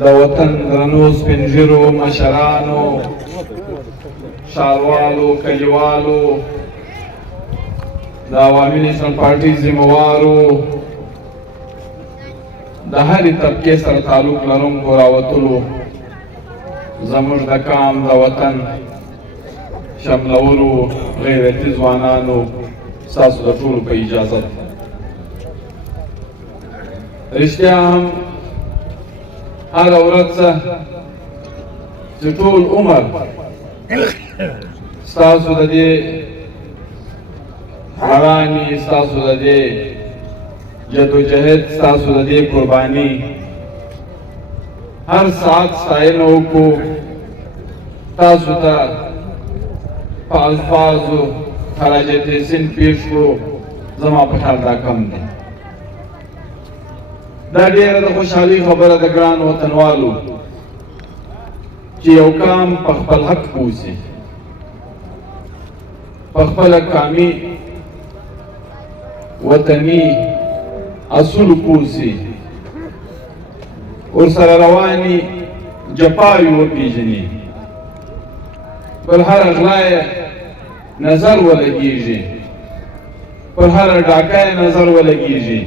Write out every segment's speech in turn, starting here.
د وطن درنو سپین ږیرو مشرانو ښاروالو کلیوالو د عوامي نیشنل پارټۍ ذمهوارو د هرې طبقې سره تعلق لرونکو راوتلو زموږ د قام د وطن شملولو غیرتي ځوانانو ستاسو د ټولو په اجازت رښتیا هم هره ورځ چې ټول عمر ستاسو د دې حرامي ستاسو د دې جدوجهد ستاسو د دې قرباني هر ساعت ستاینه وکړو تاسو ته په الفاظو خراج تحسین پیش کړو زما په خیال دا کم دی دا ډیره د خوشحالي خبره د ګران وطنوالو چې یو قام په خپل حق پوسي په خپله قامي وطني اصول پوسي ورسره رواني جفاوي وپېژني پر هر غلا نظر ولګېږي پر هر ډاکه نظر ولګېږي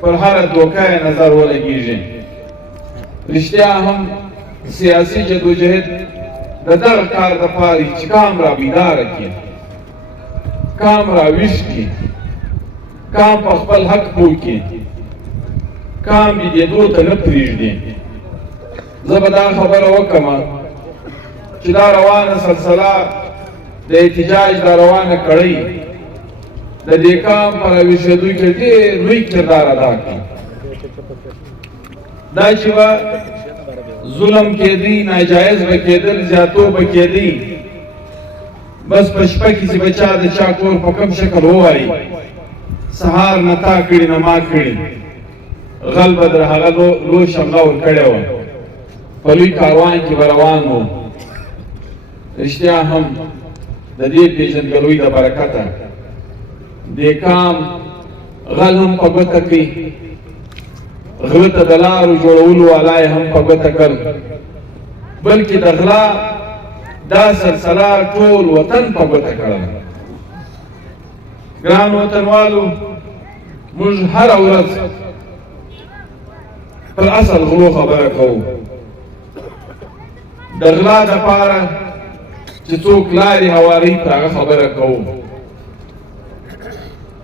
پر هر دوکه نظر ولګېږي رښتیا هم سیاسي جدوجهد د دغه کار دپاره چې قام را بیداره کړي قام را ویښ کړي قام په خپل حق پوه کړي قام بېدېدو ته نه پرېږدي زه به دا خبره وکړم چې دا روانه سلسله د احتجاج دا روانه کړۍ د دې قام په راویښېدو کې ډېر لوی کردار ادا کړي دا چې به ظلم کېدی ناجایز به کېدل زیاتو به کېدی بس په شپه کې چې به چا د چا کور په کوم شکل ووایي سهار نه تا کړي نه ما کړي غل به در هغه لوی شمله ورکړې وه په لوی کاروان کې به روان و رښتیا هم د دې پېژندګلوۍ د برکته دې قام غل هم په ګوته کړي غله ته د لارو جوړولو والا یې هم په ګوته کړ بلکې د غلا دا سلسله ټول وطن په ګوته کړله ګران وطنوالو موږ هره ورځ پر اصل غلو خبره کوو د غلا دپاره چې څوک لارې هواري پر هغه خبره کوو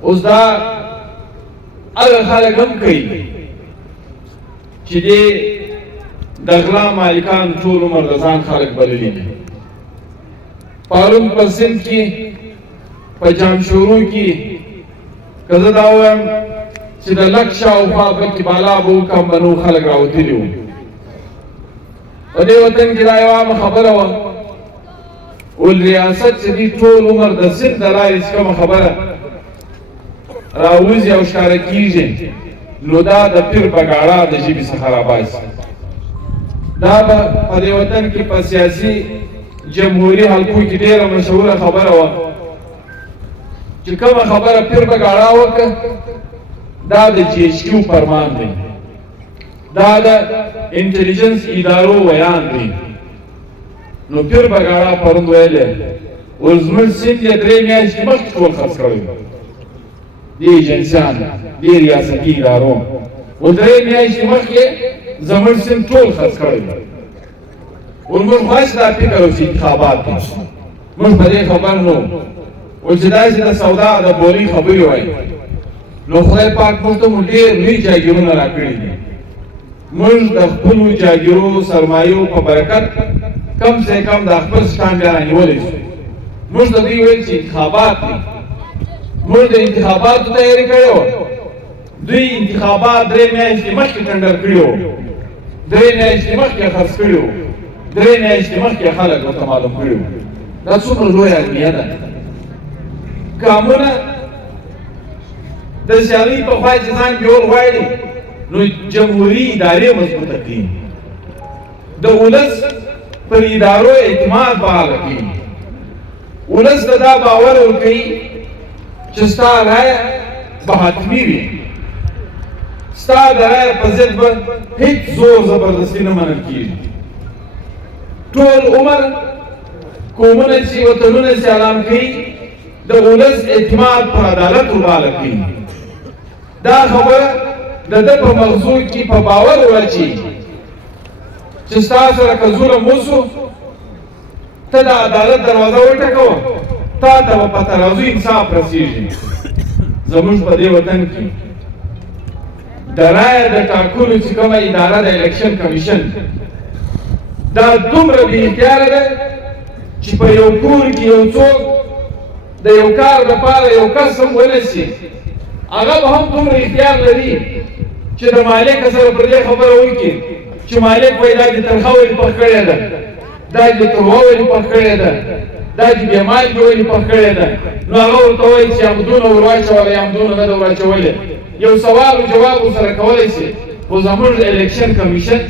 اوس دا هغه خلک هم کوي چې دې د غلا مالکان ټول عمر د ځان خلک بللي دي پرون په سند کې په جامشورو کې که زه دا ووایم چې د لک شاوخوا پکې بالا به وکړم به نور خلک راوتلي وو په دې وطن کې دا یوه عامه خبره وه والریاست چې دې ټول عمر د سند د لارې چې کومه خبره راوځي او ښکاره کېږي نو دا د پیر بګاړه د ژبې څخه راباسي دا به په دې وطن کې په سیاسي جمهوري حلقو کې ډېره مشهوره خبره وه چې کومه خبره پیر بګاړه وکړه دا د جي ایچ کیو فرمان دی دا د انټلیجنس ادارو بیان دی نو پیر بګاړه پرون ویلې ول زموږ سند یې 3 میاشتې مخکې ټول خرڅ کړی دې ایجنسیان دې ریاستي ادارو ول 3 میاشتې مخکې زموږ سند ټول خرڅ کړی ول موږ خواست دا فکر او انتخابات دي موږ په دې خبر نو ول چې داسې د سودا د بوري خبرې وایي نو خدای پاک موږ ته ډېر لوی جاګیرونه راکړي دي موږ د خپلو جاګیرو سرمایو په برکت کم سے کم د خپل سټان بیا رانیولی شو موږ ته دوی ویل چې انتخابات دي موږ د انتخاباتو تیاري کړې وه دوی انتخابات 3 میاشتې مخکې ټنډر کړي وو 3 میاشتې مخکې خرڅ کړي وو 3 میاشتې مخکې خلک ورته معلوم کړي وو دا څومره لویه علمیه ده قامونه د سیالۍ په خوا چې ځان جوړ غواړي نو جمهوري ادارې مضبوطه کړي د ولس پر ادارو اعتماد بحاله کړي ولس ته دا باور ورکوي چې ستا رایه به حتمي وي ستا د رایې په ضد به هیڅ زور زبردستي نه منل کېږي. ټول عمر قومونه چې وطنونه چې اعلان کوي د ولس اعتماد پر عدالت ورباله کوي. دا خبره د ده په مغزو کې په باور واچوي چې ستا سره که ظلم وسو ته د عدالت دروازه وټکوه، تا ته به په ترازو انصاف رسېږي. زموږ په دې وطن کې د رایې د ټاکلو چې کومه اداره د الیکشن کمیشن دا دومره بې اختیاره ده چې په یو کور کې یو څوک د یو کار دپاره یو کس هم ونیسي، هغه به هم دومره اختیار لري چې د مالک سره پر دې خبره وکړي چې مالک وایي دا دې تنخوا ولې پخ کړې ده، دا دې تروا ولې پخ کړې ده، دا دې بې مالګې ولې پخ کړې ده. نو هغه ورته وایي چې امدونه ور واچوله یا امدونه نه ده ور اچولې. یو سوال و جواب ورسره کولی شي، خو زموږ د الیکشن کمیشن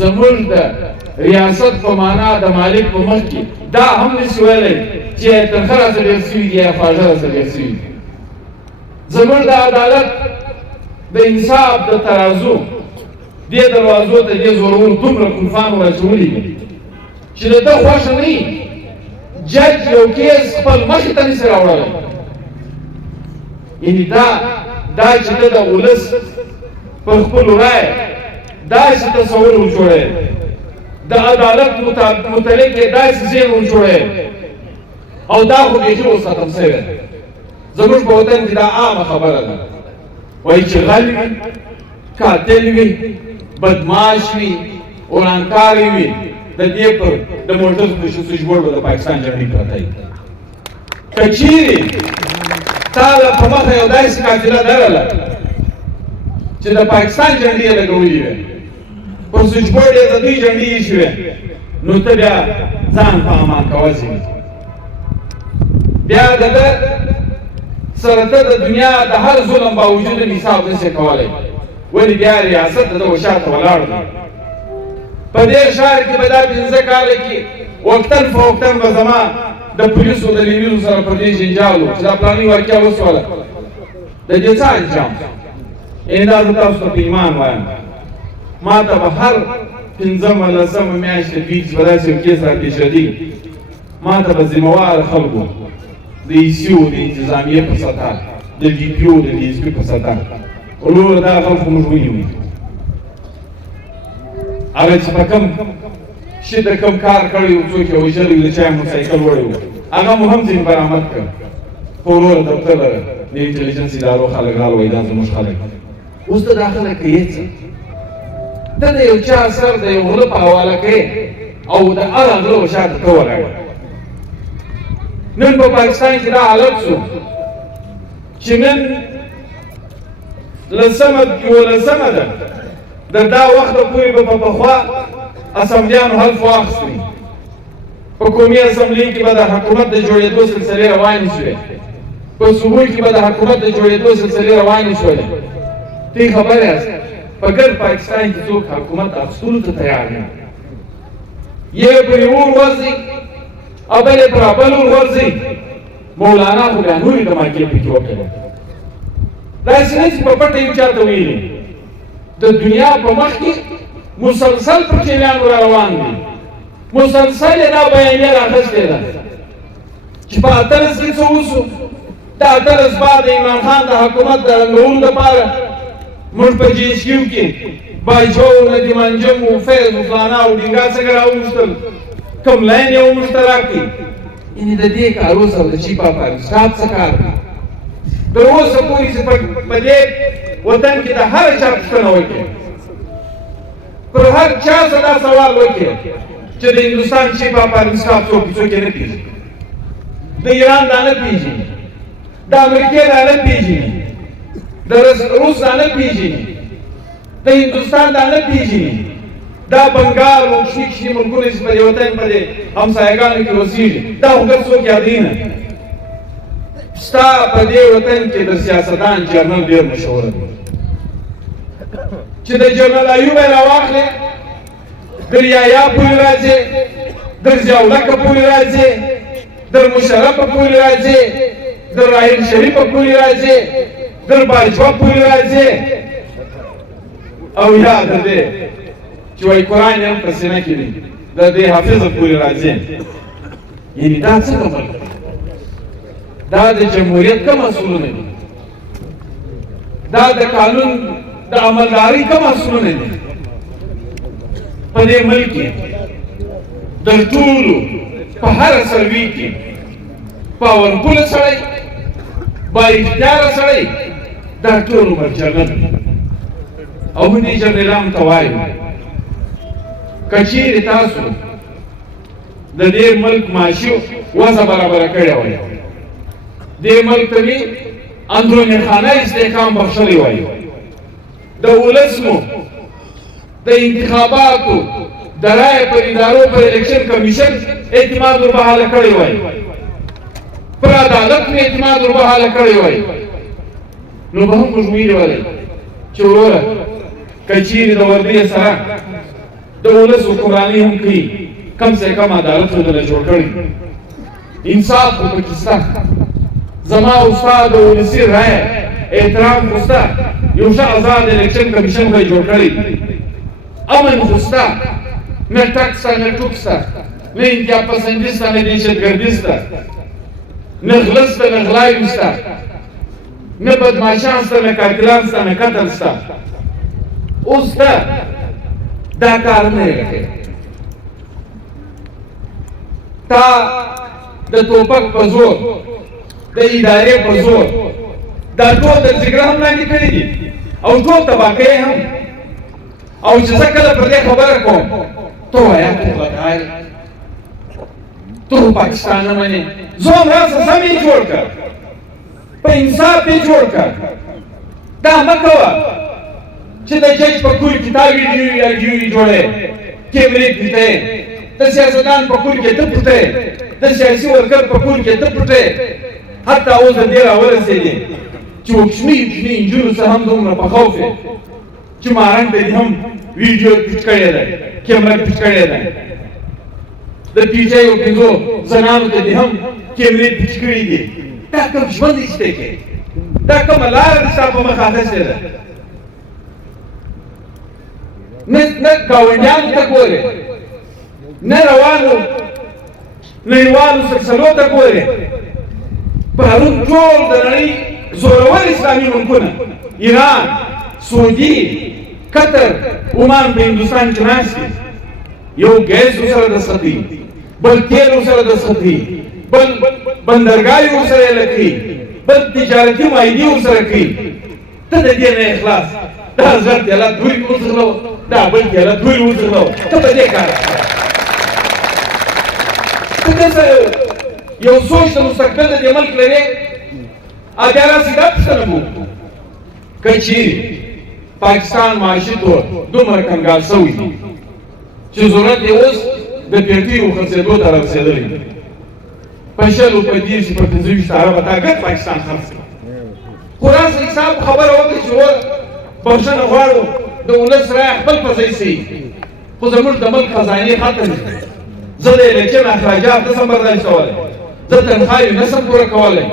زموږ د ریاست په معنا د مالک په مخ کې دا هم نشي ویلی چې تنخوا راڅه ډېر سوي دي یا خواږه راڅه ډېر سوي دي. زموږ د عدالت د انصاف د ترازو دې دروازو ته دې زورور دومره قلفان واچولي دي چې د ده خوښه نه وي جج یو کیس خپل مخې ته نشي راوړلی. یعنې دا چې ته د ولس پر خپلو رایې داسې تصور وجوړی، د عدالت متعلق یې داسې ذهن وجوړی، او دا خو بیخي اوس ختم شوی دی. زموږ په وطن کې دا عامه خبره ده، وایي چې غل وي، قاتل وي، بدماش وي، ورانکار وي، د دې پر د موټر سویچبورډ به د پاکستان جنډې پرته وي. که چیرې تا په مخه یو داسې قافله درله چې د پاکستان جنډې یې لګولې وې، پر سویچبورډ یې د دوی جنډې ایښې وې، نو ته بیا ځان په امان کوه ځینې. بیا د ده سره ته د دنیا د هر ظلم باوجود حساب نشې کولی، ولې بیا ریاست د ده وشاته ولاړ دی. په دې ښار کې به دا 5 کاله کې وقتاً فوقتاً به زما د پولیسو د لیویزو سره پر دې جنجال و چې دا پلاني واقعه وسوله، د دې څه انجام؟ یعنې دا زه تاسو ته په ایمان وایم، ما ته به هر 5مه 10مه میاشت دوی چې به داسې یو کیس راپېښېدی، ما ته به ذمهواره خلکو د ایسیو د انتظامیې په سطح، د ډي پي او د ډي اس پي په سطح وروره دا خلکو موږ ونیوي. هغه چې په کوم شي د کوم کار کړی و، څوک یې وژلی و، د چا یې موټرسایکل وړی و، هغه مو هم ځینې برآمد کړ. خو وروره دفتر د انټلیجنس ادارو خلک راغله، وایي دا زموږ خلک. اوس ته دا خلک کوې څه؟ ته د یو چا سر د یو غله په حواله کوې او د هغه غله وشاته ته ولاړې. نن په پاکستان کې دا حالت شو چې نن 10مه ده د دا وخته پورې به په پخوا اسمبلیانو حلف واخیستی، په قومي اسمبلۍ کې به د حکومت د جوړېدو سلسلې روانې شوې، په صوبو کې به د حکومت د جوړېدو سلسلې روانې شولې. ته خبر یاست په ګرد پاکستان کې څوک حکومت اخیستلو ته تیار نه، یې پر یوه ورځي او بل یې پر بل ورځي. مولانا خو بیا نورې دماکې پکې وکړې، داسې نه چې په پټه یو چاته ویلي. د دنیا په مخ کې مسلسل پرچیلیان را روان دي، مسلسل یې دا بیانیه راخیستې ده چې په 18 کې څه وشو. د 18 بعد د عمران خان د حکومت د رنګولو لپاره موږ په جي ایچ کیو کې بایجو، ندیم انجم و فیض و فلانا و ډینګا څنګه راوویستل، کوم لاین یې مشترک کړي. یعنې د دې کارو سره د چیف اف اسټاف څه کار دی؟ تر اوسه پورې چې په دې وطن کې د هر چا پوښتنه وکړي، پر هر چا سره دا سوال وکړي چې د هندوستان چیف اف اسټاف څوک یې نه پېژني، د ایران دا نه پېژني، د امریکې دا نه پېژني، د روس دا نه پېژني، د هندوستان دا نه پېژني، دا بنګال او کښې ملکونه چې په دې وطن په دې همسایګانو کې اوسېږي دا خو ګر څوک یادوي نه. ستا په دې وطن کې د سیاستدان جرنل ډېر مشهوره دی چې د جنرال ایوب یې راواخلې در یایا پورې راځې، در ضیاءالحق پورې راځې، در مشرف پورې راځې، در راحیل شریف پورې راځې، در باجوه پورې راځې، او یا د دې چې وایي قرآن یې هم په سینه کې دی د دې حافظه پورې راځي یعنې دا څنګه ملک دی دا د جمهوریت کوم اصولونه دي دا د قانون د عملدارۍ کوم اصولونه دي په دې ملک کې د ټولو په هره سروي کې پاورفوله سړی با اختیاره سړی دا ټول عمر جنرال او موږ دې جنرالانو ته وایو که چېرې تاسو د دې ملک معاشي وضع برابره کړې وای دې ملک ته مې اندروني خانه استحکام بخښلی وای د ولس مو د انتخاباتو د رایې پر ادارو پر الیکشن کمیشن اعتماد وربحاله کړی وای پر عدالت مې اعتماد وربحاله کړی وای نو به هم موږ ویلي ولئ چې وروره که چېرې د وردیې سره د ولس حکمراني هم کوي کم سے کم عدالت خو دله جوړ کړی انصاف خو پکې شته زما او ستا د ولسي رایه احترام خو شته یو ښه آزاد الیکشن کمیشن خو یې جوړ کړی امن خو شته نه ټک شته نه ټوک شته نه انتها پسندي شته نه دهشتګردي شته نه غله شته نه غلاوي شته نه بدماشان شته نه قاتلان شته نه قتل شته اوس ته دا کار نه یې کړی تا د ټوپک په زور د ادارې په زور دا ټول د جګړه هم لاندې کړي دي او ټول تباه کوي هم او چې زه کله پر دې خبره کوم ته وایه تو غدار تو پاکستان نه منې زه هم راسه سم یې جوړ کړ په انصاف یې جوړ کړ دا مه کوه چې د جج په کور کې تا ویډیو جوړې کیمرې پټې د سیاستدان په کور کې ته پټې د سیاسي ورکر په کور کې ته پټې حتی اوس د دې راورسېدې چې وکشمي نجونو څه هم دومره په خوف یې چې مارنګ ته دې هم ویډیو پټ کړی دی کیمره پټ کړی دی د پیچیو پنځو زنانو ته دې هم کیمرې پټ کړي دي دا کوم ژوند ایسته کې دا کومه لاره دې ستا په مخ اخیستې ده نه ګاونډیانو ته ګورې نه روانو نړیوالو سلسلو ته ګورې پرون ټول د نړۍ زورور اسلامي ملکونه ایران سعودي قطر عمان په هندوستان کې ناست دي یو ګیس ورسره دستخط کوي بل تیل ورسره دستخط کوي بل بندرګاهي ورسره لکوي بل تجارتي معاهدې ورسره کوي ته د دې نه اخلاص دا زر تیله دوی وځغلو دا بل تیله دوی وځغلو ته په دې کار ته داسې یو سوچ د مستقبل د دې ملک لرې او بیا راسې دا پوښتنه مو که چېرې پاکستان معاشي طور دومره کنګال شوی دی چې ضرورت یې اوس د پیټیو خرڅېدو ته رسېدلی په شلو په دېرشو په پنځه ویشت اربه تا ګټ پاکستان خرڅ کړه خو راسه حساب خبره وکړئ چې وره بخښنه غواړو د ولس رایه خپل په ځای سي خو زموږ د ملک خزانې ختم دي زه د الیکشن اخراجات نه شم برداشت کولی زه تنخواهې نه شم پوره کولی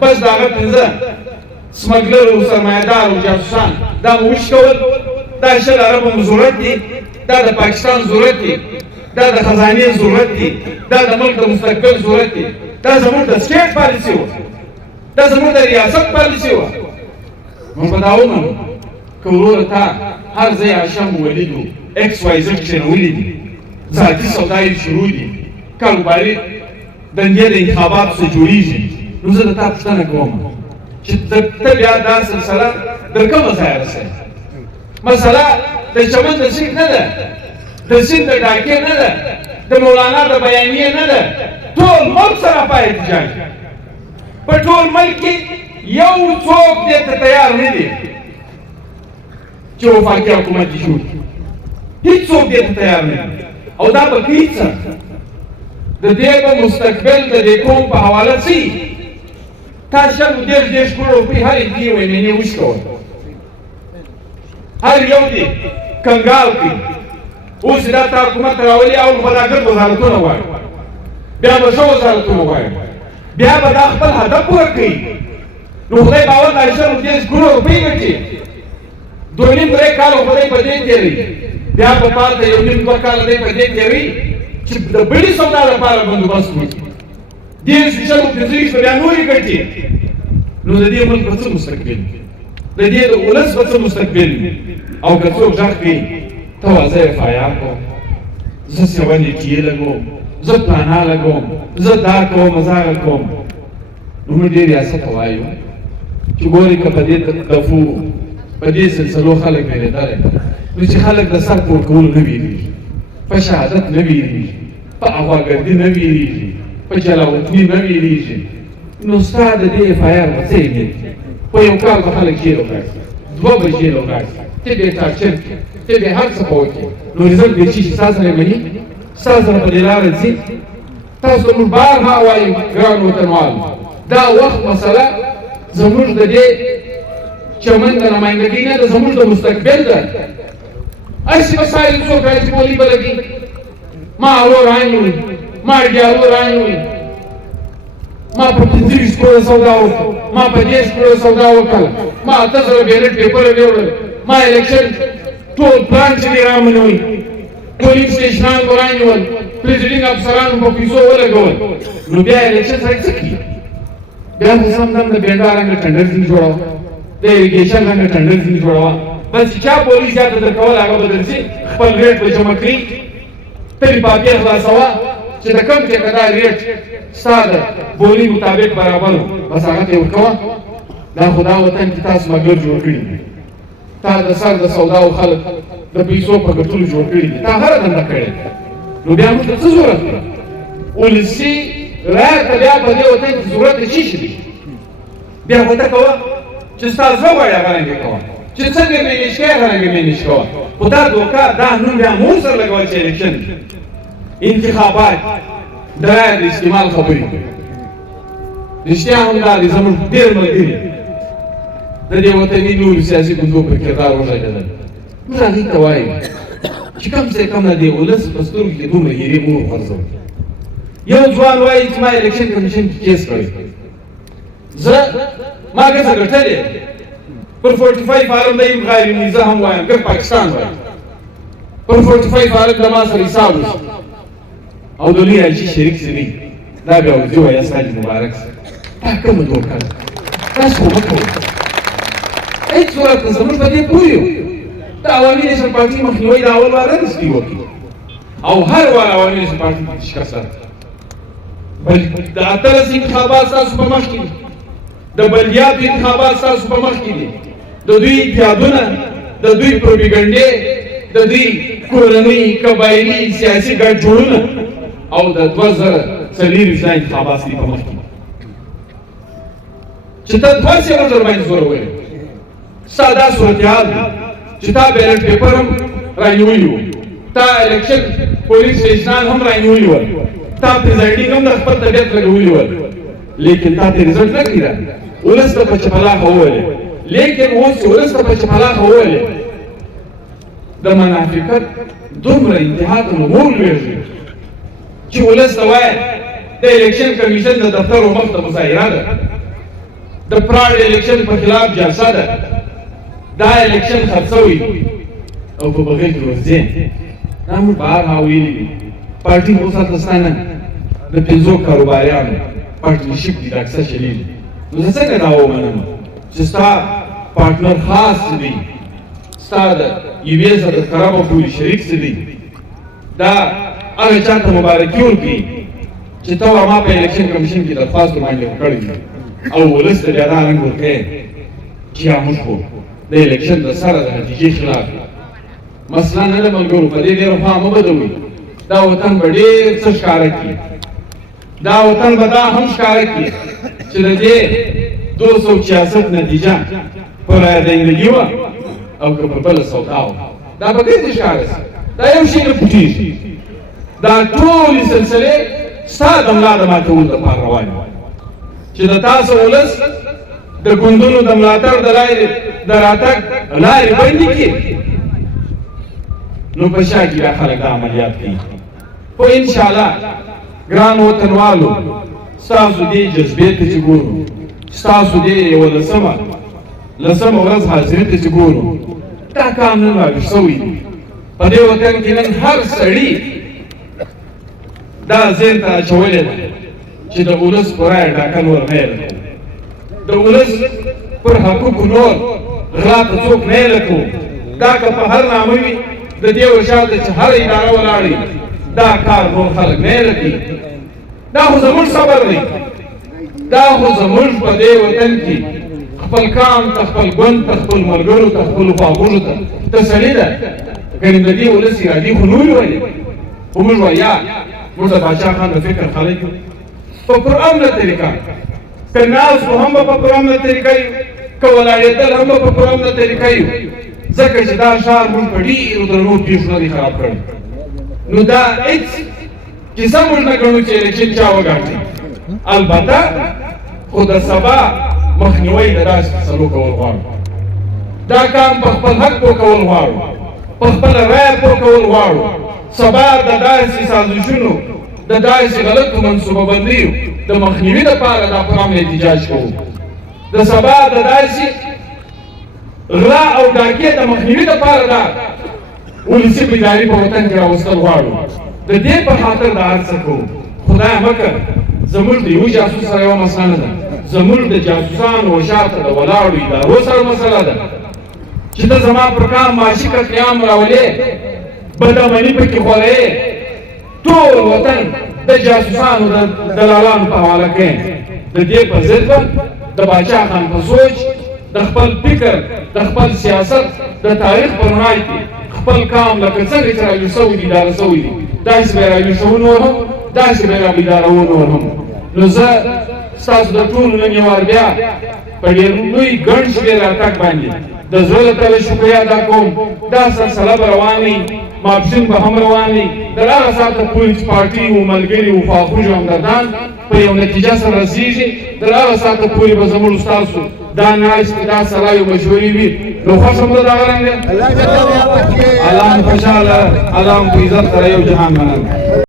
بس د هغه پنځه سمګلر او سرمایهدار او جاسوسان دا مو وش کول دا شل عربو مو ضرورت دي دا د پاکستان ضرورت دي دا د خزانې ضرورت دي دا د ملک د مستقبل ضرورت دي دا زموږ د سټیټ پالیسي وه دا زموږ د ریاست پالیسي وه موږ به دا ومنو که وروره تا هر ځای هاشم ولیدو ایکس وای زد کښېنولي دي ذاتي سوداوې شروع دي کاروباري دندې د انتخاباتو څخه جوړېږي نو زه د تا پوښتنه کوم چې ته بیا دا سلسله در کومه ځایه رسوې مسله د چمن د سیند نه ده د سیند د ډاکې نه ده د مولانا د بیانیې نه ده ټول ملک سره په احتجاج په ټول ملک کې یو څوک دې ته تیار نه دي چې وفاقي حکومت دې جوړ کړي هېڅوک دې ته تیار نه دي او دا به کوي څه د دې به مستقبل د دې قوم په حواله څه تا شل دېرش کروڑ روپۍ هر یو کې وایي مینې وش کول هر یو دې کنګال کړي اوس دا تا حکومت راولي اول به دا ګډ وزارتونه غواړي بیا به ښه وزارتونه غواړي بیا به دا خپل هدف پوره کوي نو خدای باور دا شل دېرش کروڑ روپۍ ګټي 2 نیم 3 کاله خو دی په دې تېروي، بیا به پاته 1 نیم 2 کاله دی په دې تېروي چې د بلې سودا لپاره بندوبست وکړي. دې سپېشل 15 بیا نورې ګټي. نو د دې ملک به څه مستقبل وي؟ د دې د ولس به څه مستقبل وي؟ او که څوک غږ کوي ته وا زه FIR کوم، زه 780 لګوم، زه پلانا لګوم، زه دا کوم، زه هغه کوم. نو موږ ډېر ریاست وایو چې ګورې که په دې دفو په دې سلسلو خلک وېرېدلی، نو چې خلک د سر پور کولو نه وېرېږي، په شهادت نه وېرېږي، په اغواګردي نه وېرېږي، په جلاوطني نه وېرېږي، نو ستا د دې FIR به څه یې په یو کال به خلک جیل وغواړي، 2 به جیل وغواړي، ته به یې ټارچر کړې، ته به یې هر څه به وکړې، نو رزلټ به یې چی شي؟ ستا سره یې مني؟ ستا سره په دې لاره ځي؟ تاسو موږ بارها وایو ګران وطنوالو، دا وخت مسله زموږ د دې چمن د نمایندګۍ نه ده، زموږ د مستقبل ده. هسې به سایل څوک رایي چې بولي به لګي، ما اولو رانیوي، ما ډیالو رانیوي، ما په 25 کروړه سودا وکړه، ما په 10 کروړه سودا وکړه، ما 8,000 بیلټ پیپر ویوړل، ما الیکشن ټول پلان چې دی رامنوي، پولیس سټیشنان مو رانیول، پریزیډینګ افسرانو په پیسو ولګول. نو بیا الیکشن سړی څه کوي؟ بیا خو سم دم د بینډا رنګه ټنډر ځینې جوړوه، د اریګیشن رنګه ټنډر ځینې جوړوه، بس چې چا پولیس زیاته درکول هغه به درځي، خپل ریټ به جمع کړي، ته یې پاپیر خلاصوه چې د کوم ټیکهدار ریټ ستا د بولي مطابق برابر و، بس هغه ته یې ورکوه. دا خو دا وطن کې تاسو مګر جوړ کړي دي، تا د سر د سوداو خلک د پیسو په ګټلو جوړ کړي دي، تا هره دنده کړې ده. نو بیا موږ ته څه ضرورت ده؟ ولسي رایه ته بیا په دې وطن کې ضرورت د څه شي دی؟ بیا خو ته کوه چې ستا زړه غواړي هغه رنګې کوه، چې څنګه مینېج کوې هغه رنګې مینېج کوه. خو دا دوکه دا نوم بیا مور سره لګول چې الیکشن انتخابات د رایې د استعمال خبرې کوي. رښتیا هم دا دی زموږ ډېر ملګري د دې وطني نورو سیاسي ګوندونو په کردار وغږېدل. موږ هغوی ته وایو چې کم سے کم د دې ولس په سترګو کې دومره هیرې مه وغورځوئ. یو ځوان وایي چې ما الیکشن کمیشن کې کیس کړی، ما ګټه ګټلې پر 45 فارم دی غیر زه هم وایم ګر پاکستان وایم پر 45 فارم د ما سره حساب وشي او د لوی حاجي شریک سړي دا بیا ورځي وایي ساجي مبارک دا کومه دوکه ده؟ تاسو مه کوئ. هېڅ صورت نه زموږ په دې پوه یو د عوامي نیشنل پارټي مخنیوی د اول وار رنسټي وکړي او هر وار عوامي نیشنل پارټي شکست بل د 18 انتخابات ستاسو په مخ کې دي، د بلدیاتو انتخابات ستاسو په مخ کې دي، د دوی اتحادونه، د دوی پروپیګنډې، د دوی کورنۍ قبایلي سیاسي ګډ جوړونه او د 2024 انتخابات دي په مخ کې چې ته 2 سیمه باندې زور وویل. ستا دا صورتحال دی چې تا بیلټ پیپر هم رانیولي وو، تا الیکشن پولیس سټیشنان هم رانیولي ول، تا پریزایډینګ هم د خپل طبیعت لګولي ول، لیکن تا ته رزلټ نه کړي را ولس ته په چپلاخه وویلې. لیکن اوس چې ولس ته په چپلاخه وویلې د منافقت دومره انتها ته نو ولوېږي چې ولس ته وایي د الیکشن کمیشن د دفتر مخ ته مظاهره ده، د پراډ الیکشن په خلاف جلسه ده، دا الیکشن خرڅوي او په بغیر کې ورځي. دا موږ بهرها ویلي دي پارټي خو ساته ستا نه د 5 کاروباریانو پارټنرشپ دي دا اکثر شدید. نو زه څنګه دا ومنم چې ستا پارټنر خاص څه دی، ستا د یوې سره د خرابو پولي شریک څه دی، دا هغه چا ته مبارکي ورکړي چې ته ما په الیکشن کمیشن کې درخواست باندې کړی او ولس ته بیا دا رنګ ورکړی چې موږ خو د الیکشن د سره د نتیجې خلاف مثلا نه د ملګرو په دې ډېره خوا مه بدوئ. دا وطن به ډېر څه ښکاره کړي، دا وطن به دا هم ښکاره کړي چې د دې 266 نتیجه پر رایدندګي وه او که پر بله سودا وه، دا به ډېر ښکاره شي. دا یو شی نه پټېږي، دا ټولې سلسلې ستا د ملا د ماتولو دپاره روانې وي چې د تاسو ولس د ګوندونو د ملاتړ د لارې د راتګ لارې بندې کړي، نو په شا کې بیا خلک دا عملیات کوي. خو انشاءالله ګران وطنوالو ستاسو دې جذبې ته چې ګورو، ستاسو دې یوه لسمه ورځ حاضري ته چې ګورو، دا کار نن راویښ شوی دی په دې وطن کې نن هر سړي دا ذهن ته اچولی ده چې د ولس په رایه ټاکنه ورمیله کوو د ولس پر حقوقو نور غلا ته څوک میله کوو دا که په هر نامه وي د دې ورشاته چې هر اداره ولاړ دا کار نور خلک میله کوي دا خو زموږ صبر دی دا خو زموږ په دې وطن کې خپل کام ته خپل ګوند ته خپل ملګرو ته خپلو خواخوږو ته تسلي ده ګنې د دې ولس ارادې خو نورې ویلې خو موږ وایو یا موږ د باچا خان د فکر خلک یو په پرامنه طریقه که ناست خو هم به په پرامنه طریقه یو که ولاړېدل هم به په پرامنه طریقه یو ځکه چې دا ښار موږ په ډېرو درنو پېښو نه دی خراب کړی نو دا هېڅ کیسه موږ نه ګڼو چې الیکشن چا وګاټي البته خو د سبا مخنیوی د داسې مسلو کول غواړو دا کام په خپل حق پوه کول غواړو په خپله رایه پوه کول غواړو سبا د داسې سازشونو د داسې غلطو منصوبه بندیو د مخنیوي دپاره دا پرامن احتجاج کوو د سبا د داسې غلا او ډاکې د مخنیوي دپاره دا ولسي بیداري په وطن کې راوستل غواړو د دې په خاطر دا هر څه کوو خدای مکر زموږ د یو جاسوس سره یوه مسله نه ده زموږ د جاسوسانو و شاته د ولاړو ادارو سره مسله ده چې ته زما پر کام معاشي قتلیام راولې بدامني پکې خورې ټول وطن د جاسوسانو د دلالانو په حواله کوې د دې په ضد به د باچا خان په سوچ د خپل فکر د خپل سیاست د تاریخ په رڼا کې خپل کام لکه څنګه چې راویښ شوي دي اداره شوي دي داسې به یې راویښ شو نور هم داسې به یې رابیدارو نور هم نو زه ستاسو د ټولو نن یو وار بیا په ډېر لوی ګڼ شمېر راتګ باندې د زړه له تله شکریه ادا کوم دا سلسله به روان وي ماپښین به هم روان وي تر هغه ساعته پورې چې پارټي و ملګري و خواخوږي همدردان په یو نتیجه سره رسېږي تر هغه ساعته پورې به زموږ ستاسو دا ناستې دا سلای او مشورې وي نو خوښه مو ده دغه رنګ دی الله مو خوشحاله الله مو په عزت سره یو جهان مننه